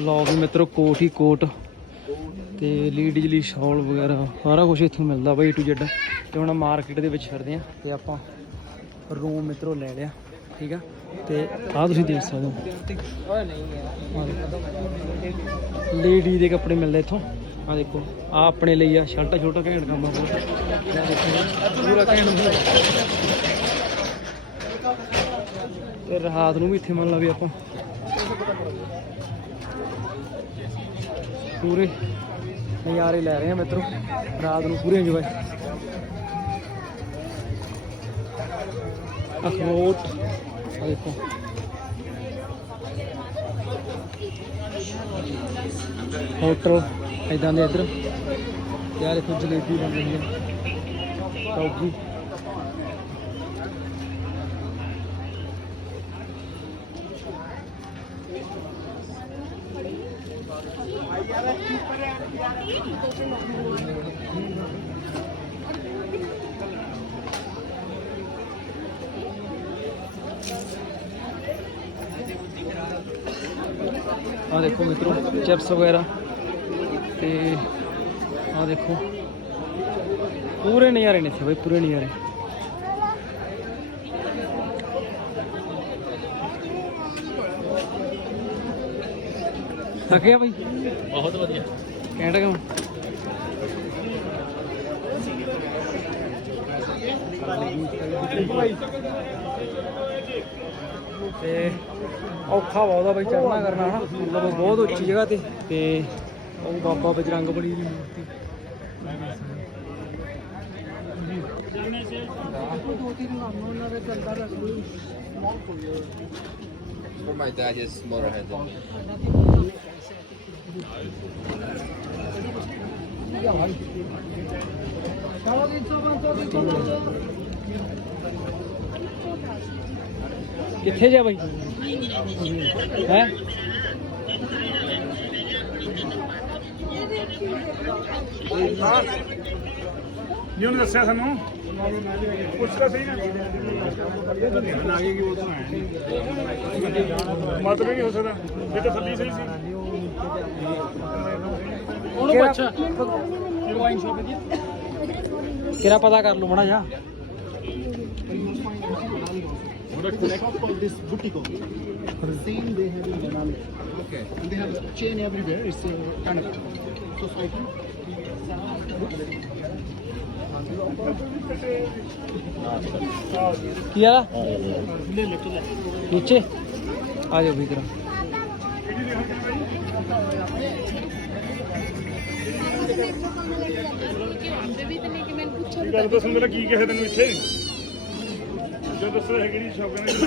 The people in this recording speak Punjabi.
ਲਓ ਵੀ ਮਿੱਤਰੋ ਕੋਟ ਹੀ ਕੋਟ ਤੇ ਲੀਡੀਜ਼ ਲਈ ਸ਼ਾਲ ਵਗੈਰਾ, ਸਾਰਾ ਕੁਝ ਇੱਥੋਂ ਮਿਲਦਾ ਬਈ ਟੂ ਜ਼ੈਡ ਤੇ ਹੁਣ ਮਾਰਕੀਟ ਦੇ ਵਿੱਚ ਫਿਰਦੇ ਆ ਤੇ ਆਪਾਂ ਰੂਮ ਮਿੱਤਰੋ ਲੈ ਲਿਆ, ਠੀਕ ਆ? ਤੇ ਆਹ ਤੁਸੀਂ ਦੇਖ ਸਕਦੇ ਹੋ। ਲੇਡੀ ਦੇ ਕੱਪੜੇ ਮਿਲਦੇ ਇੱਥੋਂ। ਆ ਦੇਖੋ ਆ ਆਪਣੇ ਲਈ ਆ, ਸ਼ਰਟਾ ਛੋਟਾ ਘੈਂਟ ਕੰਮ ਆ ਬਹੁਤ। ਆਹ ਦੇਖੋ ਪੂਰਾ ਘੈਂਟ ਤੇ ਰਾਤ ਨੂੰ ਵੀ ਇੱਥੇ ਮੰਨ ਲਾ ਵੀ ਆਪਾਂ ਪੂਰੇ ਨਜ਼ਾਰੇ ਲੈ ਰਹੇ ਆ ਮਿੱਤਰੋ, ਰਾਤ ਨੂੰ ਪੂਰੇ ਇੰਜੋਏ ਅਖਰੋਟ ਆ ਦੇਖੋ। ਹੋਟਲ ਇਦਾਂ ਦੇ ਇੱਧਰ। ਯਾਰ ਦੇਖੋ ਜਲੇਬੀ ਬਣ ਰਹੀ ਹੈ। ਟੌਗੀ ਆ ਦੇਖੋ ਮਿੱਤਰੋ ਚਿਪਸ ਵਗੈਰਾ ਤੇ ਆ ਦੇਖੋ। ਪੂਰੇ ਨਜ਼ਾਰੇ ਨੇ ਇੱਥੇ ਬਈ, ਪੂਰੇ ਨਜ਼ਾਰੇ। ਥੱਕਿਆ ਬਈ। ਬਹੁਤ ਵਧੀਆ। ਕਹਿਣ ਕਿਉਂ? ਤੇ ਔਖਾ ਬਹੁਤ ਆ ਬਈ ਚੜਨਾ ਕਰਨਾ ਹਨਾ? ਮਤਲਬ ਬਹੁਤ ਉੱਚੀ ਜਗ੍ਹਾ ਤੇ ਤੇ ਉਹ ਬਾਬਾ ਬਜਰੰਗ ਬਲੀ ਦੀ ਮੂਰਤੀ। For my dad is motorhead. ਕਿੱਥੇ ਜਾ ਬਾਈ? ਹੈ? ਜੀ ਉਹਨੇ ਦੱਸਿਆ ਸਾਨੂੰ। ਪੁੱਛਦਾ ਸਹੀ ਨਾ। ਧਿਆਨ ਆ ਕਿ ਉਹ ਤਾਂ ਹੈ ਮਤਲਬ ਨਹੀਂ ਹੋ ਸਕਦਾ। ਇਹ ਤਾਂ ਥੱਲੀ ਸਹੀ ਸੀ। ਉਹਨੂੰ ਪੁੱਛ ਵਾਈਨ ਸ਼ਾਪ ਦੀ ਕਿਹੜਾ ਪਤਾ ਕਰ ਲਓ ਮੜਾ ਜਾ shop called this Butico. Same they have in Manali. Okay. And they have a chain everywhere. It's a kind of society. ਕੀ ਆ ਨੀਚੇ ਆ ਜਾਓ ਵੀ ਕਰਾ ਕੀ ਗੱਲ ਦੱਸਣ ਮੇਰਾ ਕੀ ਕਹੇ ਤੈਨੂੰ ਇੱਥੇ? ਜਦ ਦੱਸਿਆ ਹੈ ਕਿਹੜੀ ਸ਼ੌਕ ਨੇ?